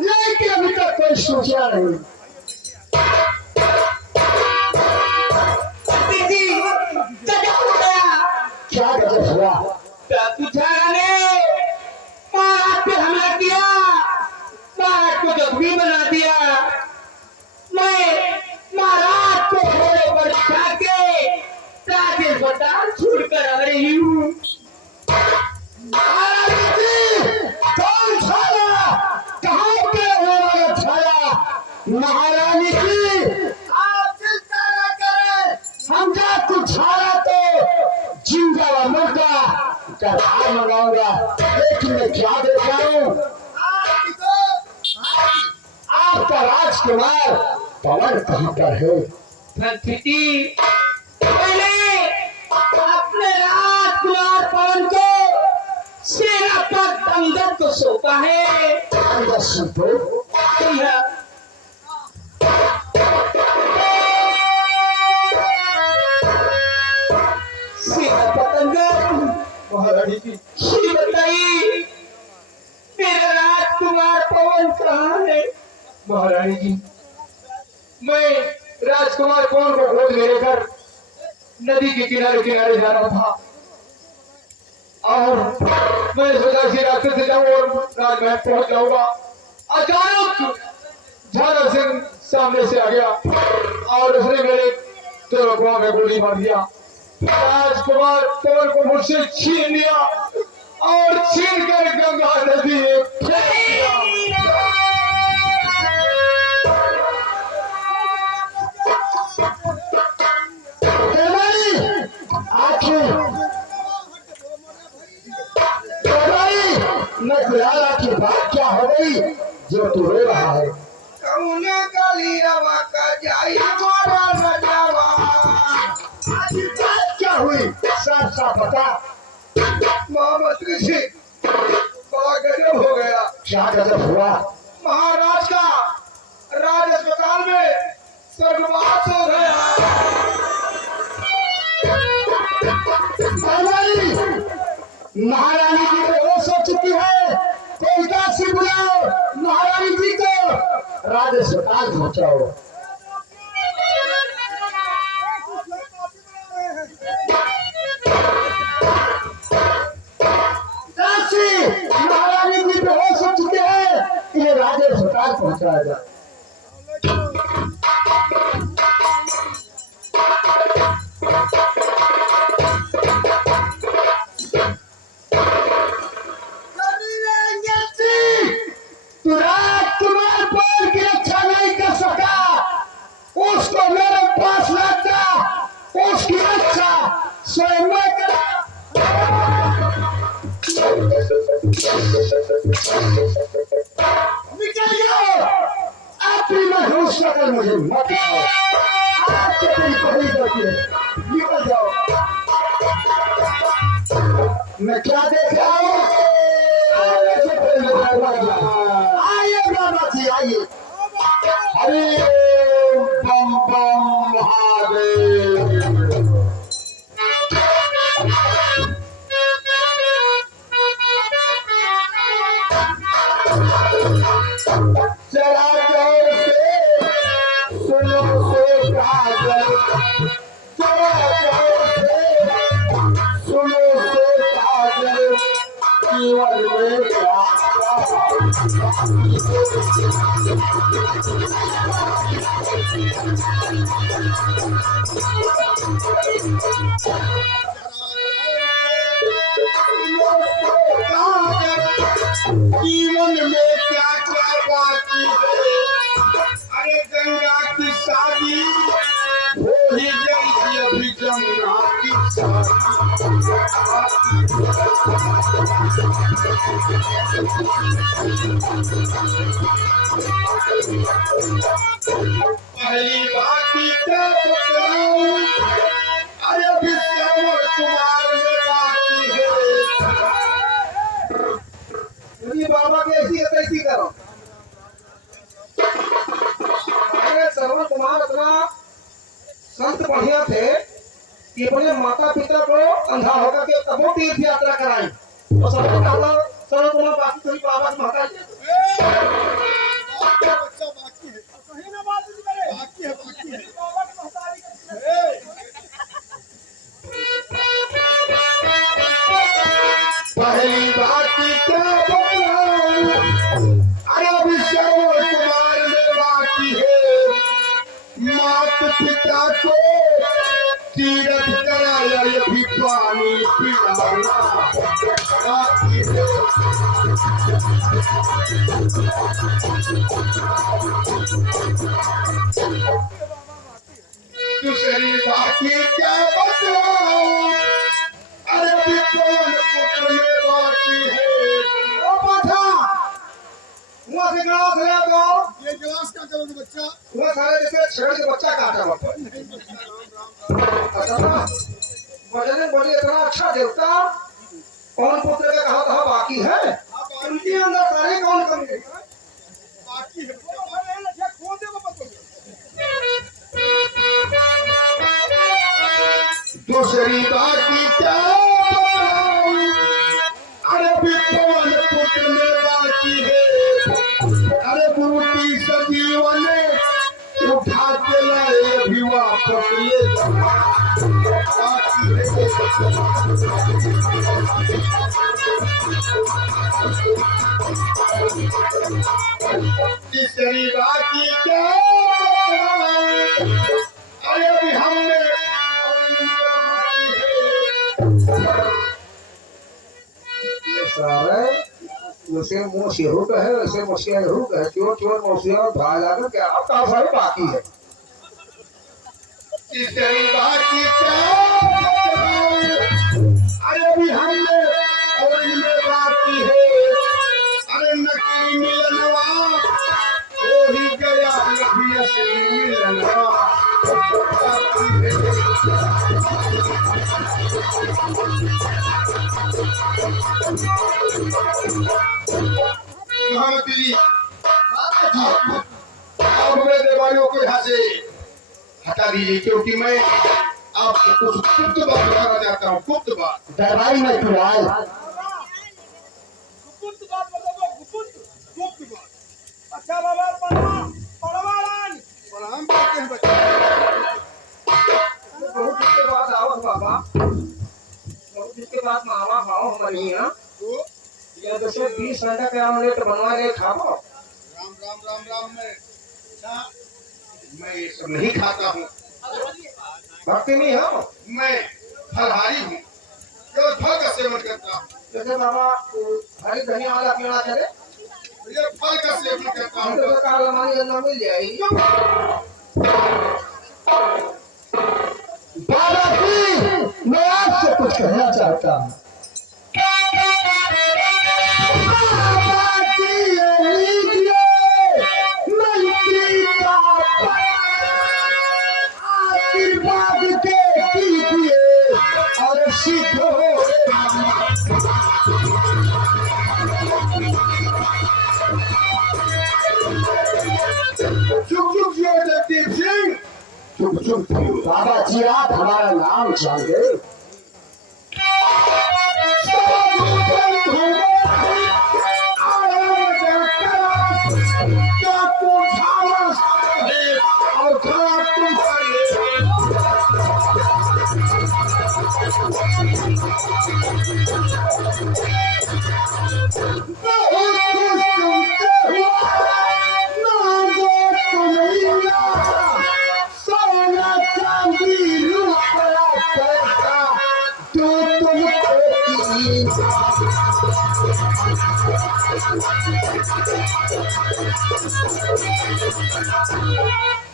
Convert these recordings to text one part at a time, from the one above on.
लेकिन अभी तक कोई सूचना नहीं। क्या गजब हुआ? महाराज पे हमला किया, महाराज को जख्मी बना दिया। मैं महाराज को घोड़े पर बिठा के राज अस्पताल छोड़कर आ रही हूँ। कौन छाया? कहाँ पे वो छाया? महारानी जी आप चिंता न करें, हम जा कुछ छाया तो जिंदा व मुर्दा चढ़ा मंगाऊंगा। लेकिन मैं क्या देख रहा हूँ, आपका राजकुमार पवन कहाँ पर है? पहले अपने राजकुमार पवन को सेना पर अंगद को सौंपा है। अंगद सुनते सेना पर अंगद। महारानी जी ये बताइए मेरा राजकुमार पवन कहाँ है? महारानी जी मैं राजकुमार पवन को गोद में लेकर नदी के किनारे किनारे जा रहा था और मैं सोचा कि रास्ते से जाऊं और राजमहल पहुंच जाऊंगा। अचानक झालर सिंह सामने से आ गया और उसने मेरे दोनों में गोली मार दिया। राजकुमार पवन को मुझसे छीन लिया और छीन कर गंगा नदी में फेंक दिया। मैं गुलाला की बात क्या हो गई जो तू रो रहा है? क्या हुई? साफ साफ बता। मोहम्मद ऋषि बड़ा गजब हो गया। क्या गजब हुआ? महाराज का राज अस्पताल में स्वर्गवास हो गया। महारानी जी बेहोश हो चुकी है, कोलकाता से बुलाओ महारानी जी को, राज अस्पताल पहुंचाओ। महारानी जी बेहोश हो चुके हैं, इन्हें राज अस्पताल पहुंचाया जाए। राजकुमार पवन की रक्षा नहीं कर सका, उसको मेरे पास लाता, उसकी रक्षा स्वयं मैं करा। निकल जाओ, अपनी मशहूर शक्ल मुझे मत दिखाओ। आपके कोई पहली गलती है, निकल जाओ। मैं क्या देख रहा हूँ? आइए बाबा जी आइए। हरे बम बम महादेव। चला जोर से सुनो से काजल, चला जोर से सुनो से काजल, जीवन में क्या जीवन में क्या क्या बाकी है? अरे गंगा की शादी हो ही गई थी, अभी जमुना की पहली बाकी क्या बताऊं? अरे अभी श्रवण कुमार में बाकी है। बाबा की ऐसी करो। अरे श्रवण कुमार इतना संत बढ़िया थे कि अपने माता पिता को अंधा होकर के तबो तीर्थ यात्रा कराई। और श्रवण कुमार बाकी सभी बाबा की माता तीरथ कराया ये भी पानी पिलाना बाकी है। दूसरी बाकी क्या बताऊं, अरे विद्वान पुत्र में बाकी है। ओ पाठा, वहाँ से गिलास ले आओ। ये गिलास क्या करोगे बच्चा? वो सारे जैसे छेड़ के बच्चा काटा वहाँ पर। अच्छा ना, बजने बोली इतना अच्छा देवता कौन पुत्र का कहा था बाकी है, उनके अंदर सारे कौन करेंगे? बाकी है बच्चा, खोल दे वो बच्चों। दूसरी बाकी क्या, अरे विद्वान पुत्र में बाकी है। अरे मूर्ति सजीवन उठा के लाए भी वापस ले बाकी है। तीसरी बाकी क्या, अरे अभी हमने वैसे मोशी हो है, वैसे मोशी हो है, चोर चोर मोशी और भाग आकर क्या अब कहा सारे बाकी है। तीसरी बाकी क्या, अरे अभी हमने और इनमें बाकी है। अरे नकली मिलनवा वो ही गया, नकली असली मिलनवा बाकी महामती आप हमें देवालियों को यहाँ से हटा दीजिए, क्योंकि मैं आपको कुछ गुप्त बात बताना चाहता हूँ। गुप्त बात दरबारी में फिलहाल गुप्त बात बताओ, गुप्त बात। अच्छा बाबा परवान प्रणाम करते हैं बच्चा। बहुत दिन के बाद आओ बाबा, बहुत दिन के बाद मामा भाव हमारी है तो या जैसे 20 घंटा के आमलेट बनवा के खाओ। राम राम राम राम में अच्छा मैं ये सब नहीं खाता हूँ, भक्ति नहीं हो, मैं फलहारी हूँ, केवल फल का सेवन करता हूँ। जैसे बाबा हरी धनिया वाला पीना चले, ये फल का सेवन करता हूँ। तो सरकार हमारी योजना मिल जाएगी। बाबा जी, मैं आपसे कुछ कहना चाहता हूँ। आशीर्वाद के कीजिए और सिद्ध हो। चुप चुप जगदीप सिंह, चुप चुप। बाबा जी आप हमारा नाम जान गए।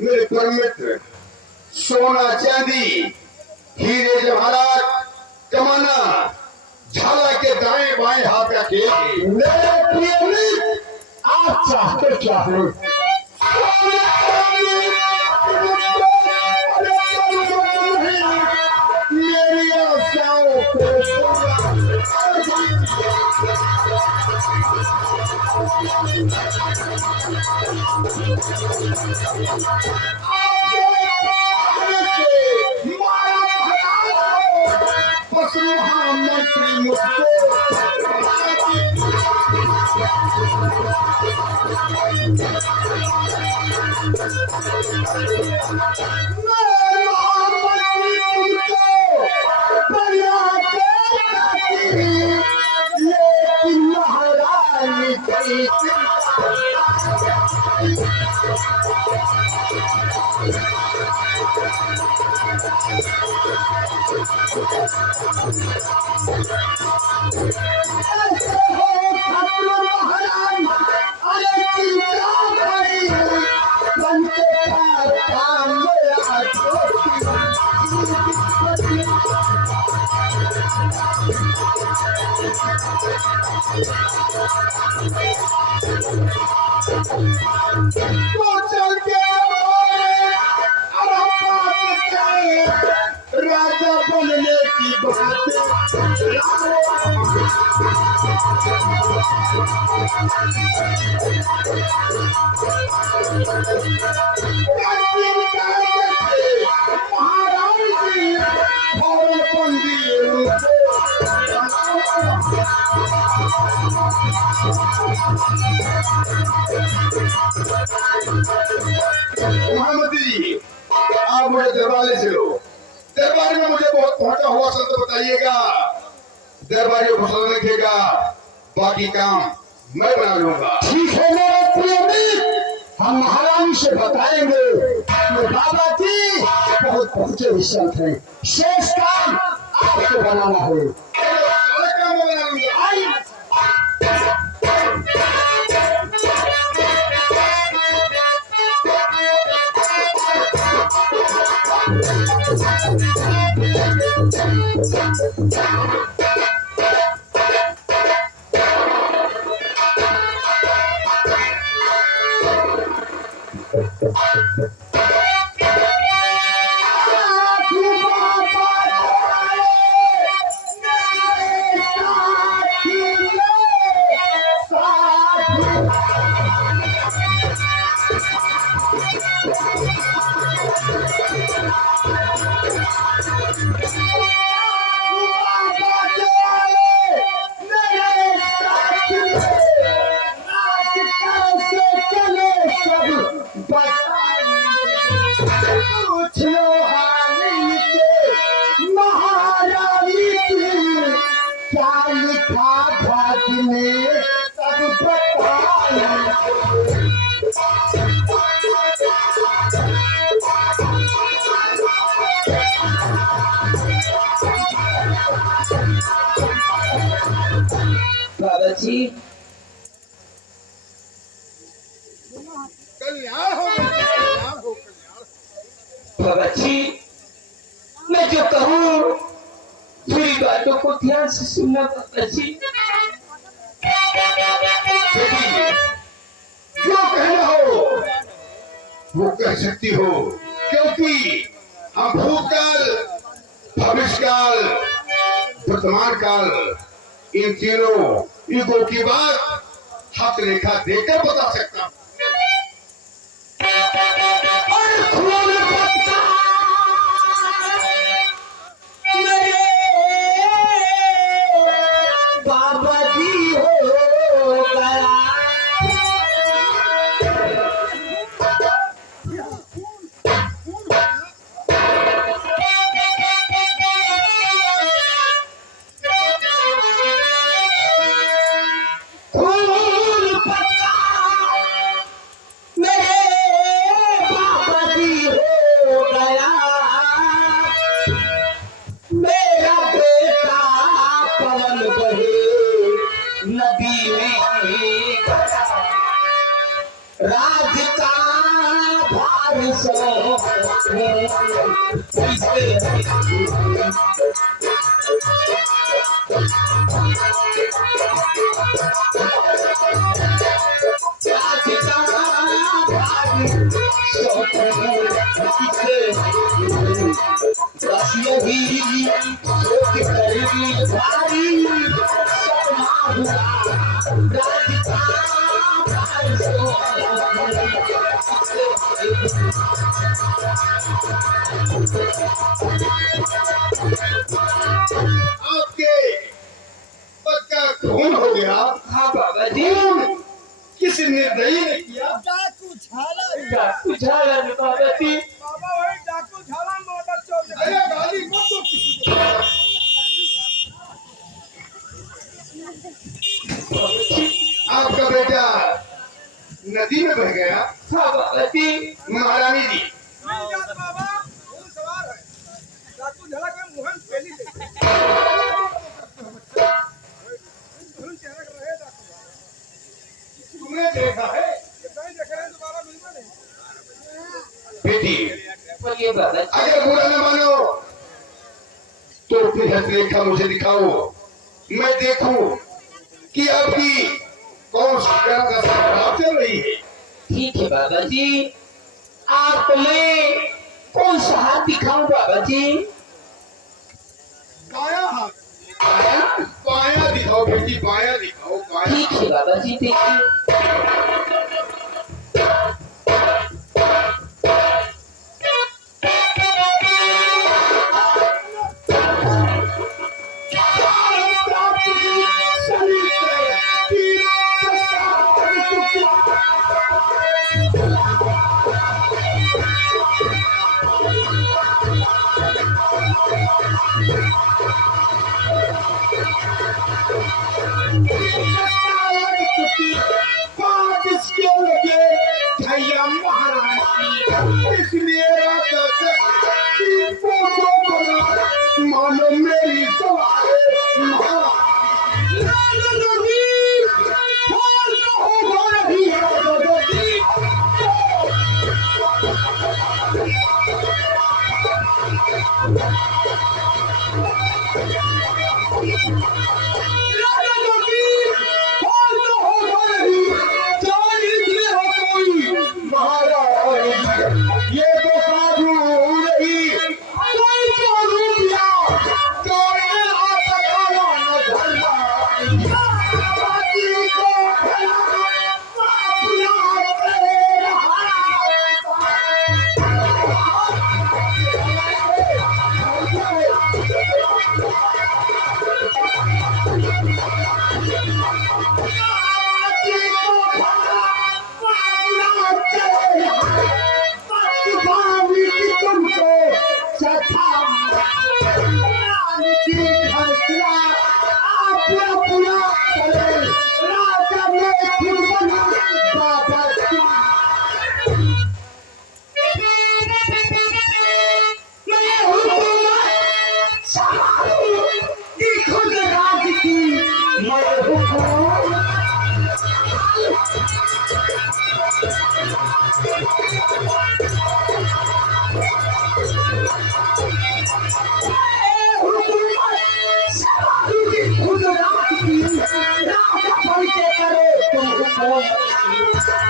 मेरे परम मित्र, सोना चांदी हीरे जवाहरात कमाना झाला के दाएं बाएं हाथ का खेल। मेरे प्रिय मित्र, आप चाहते क्या हो? मेरी आशाओं को मंत्री मुझको लेकिन महारानी ऐसे हो खत्म महाराज, अरे चिंता करी, बनते का काम मेरा छोटी। तो चल के बोले, अब हम बात करें, राजा बनने की मोहम्मद जी, आप मुझे दरबार से लो। दरबार में मुझे बहुत पहुंचा हुआ संत बताइएगा, दरबारी को पसंद रखेगा, बाकी काम मैं बना लूंगा। ठीक है मेरे प्रिय मित्र, हम महारानी से बताएंगे कि बाबा जी बहुत पहुंचे हुए संत हैं, शेष काम आपको बनाना है। सारे काम मैं बना लूंगा। आइए। महारानी की क्या लिखा भाग में सब बताया। बाबा जी, कल्याण हो कल्याण हो कल्याण। बाबा जी, मैं जो कहूँ पूरी बातों को ध्यान से सुनना बाबा जी। बेटी, जो कहना हो वो कह सकती हो, क्योंकि हम भूतकाल, भविष्यकाल, वर्तमान काल, इन तीनों युगों की बात हाथ रेखा देकर बता सकता हूं। बाबा जी हो गया खून पत्ता, मेरे बाबा जी हो गया, मेरा बेटा पवन बहे नदी में गया, राज का भार सो राज का भार सो बस यही सोच कर भारी सपना हुआ, राज का भार सो आपके पद का खून हो गया। हाँ बाबा जी, किसी निर्दयी ने किया। डाकू झाला डाकू झाला न बाबा जी। बाबा, वही डाकू झाला मोटा चौक। अरे गाली मत दो किसी को। बाबा जी, आपका बेटा नदी में बह गया। हाँ बाबा जी। महारानी जी नहीं जात बाबा फूल सवार है जातू झलक में मुहन पहली से धुन चहक रहे जातू तुमने देखा है ये कहीं देखे हैं दोबारा मिलना नहीं बेटी? बोलिए बाबा जी। अगर बुरा न मानो तो फिर हस्तरेखा मुझे दिखाओ, मैं देखूं कि आपकी कौन सी तरह का संग्राम चल रही है। ठीक है बाबा जी। आप ले कौन सा हाथ दिखाऊं बाबा जी? बाया हाथ बाया बाया दिखाओ बेटी, बाया दिखाओ बाया। ठीक है बाबा जी देखिए। मानो मेरी ये तो साधु नहीं कोई तो रुपया कोई आपका न धरना बाकी को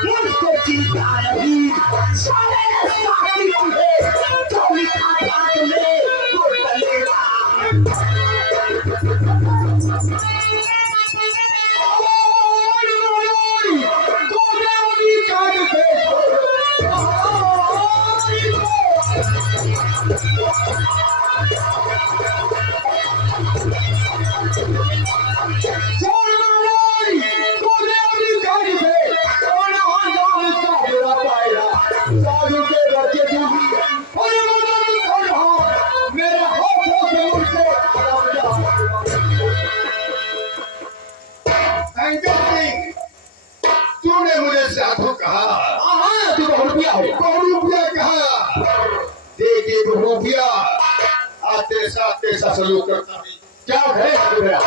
मुझको चिंता नहीं सारे साथी है जो लिखा भाग में वो डलेगा तो मैं उन्हीं कान से तूने मुझे साधु कहा, तू बहुरूपिया हो बहुरूपिया कहा, देखिए बहुरूपिया आते साथ सलूक करता है। क्या है मेरा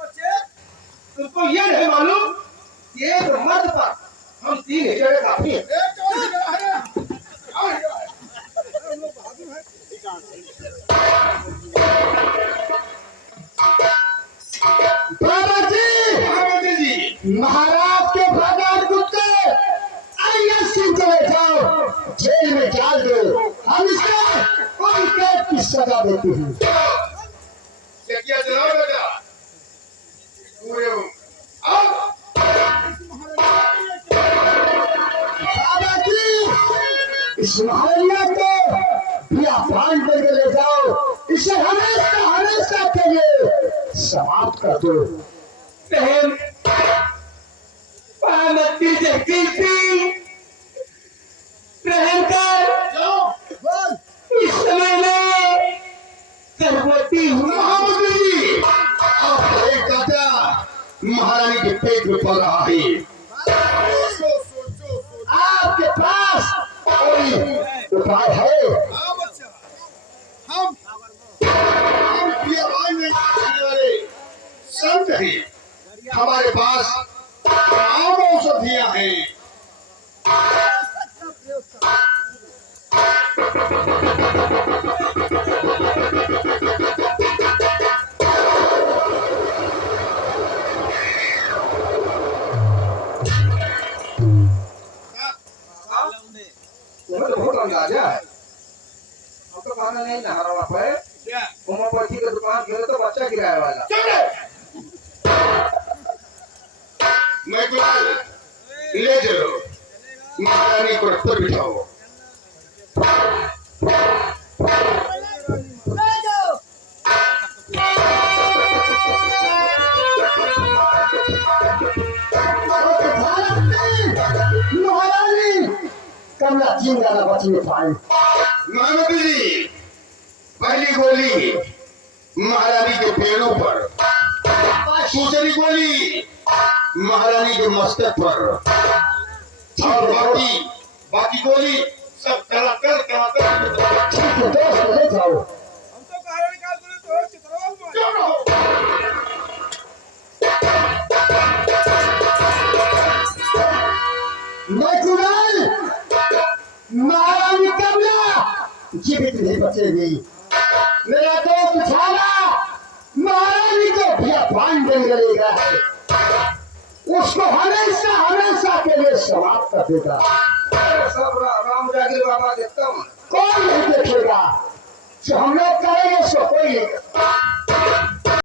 बच्चे तुमको ये नहीं मालूम ये तो मर्द पर हम 3 हिजड़े काफी है एक चोरी है हम लोग बहादुर हैं महाराज जी महाराज के भगवान कुत्ते आइए सिंह चले जाओ जेल में डाल दो हम इसे कोई कैद की सजा देते हैं क्या जनाब बेटा पूरे आओ बाबा जी इस महाराजा को बिया प्राण करके ले जाओ इसे हमेशा के लिए समाप्त कर दो। बहन पार्वती जगदीशी रहम कर, इस समय में गर्भवती हूँ। महामंत्री आप एक काका महारानी के पेट में पल रहा है। आपके पास कोई उपाय है? हम भाई में वाले संत हैं, हमारे पास आम औषधियां हैं। तुम्हें तो बहुत अंदाजा है। हम तो खाना नहीं नहा रहा है। होम्योपैथी की दुकान गिरे तो बच्चा गिराए वाला। मैं ले चलो, महारानी को रथ पर बिठाओ। महारानी कमला तीन गाना बच नहीं पाए। महामंत्री जी, पहली गोली महारानी के पेड़ों पर, दूसरी गोली महारानी के मस्तक पर, और बाकी गोली सब कलाकर ठीक है दोस्त, ले जाओ। हम तो कारण निकाल तो चित्रवा मैं कुणाल महारानी कमला जीवित नहीं बचेगी। मेरा दोस्त छाला महारानी को भैया गलेगा है, उसको हमेशा हमेशा के लिए समाप्त कर देगा। सब राम जागीर बाबा देखता हूँ। कौन नहीं देखेगा? जो हम लोग करेंगे सो कोई नहीं।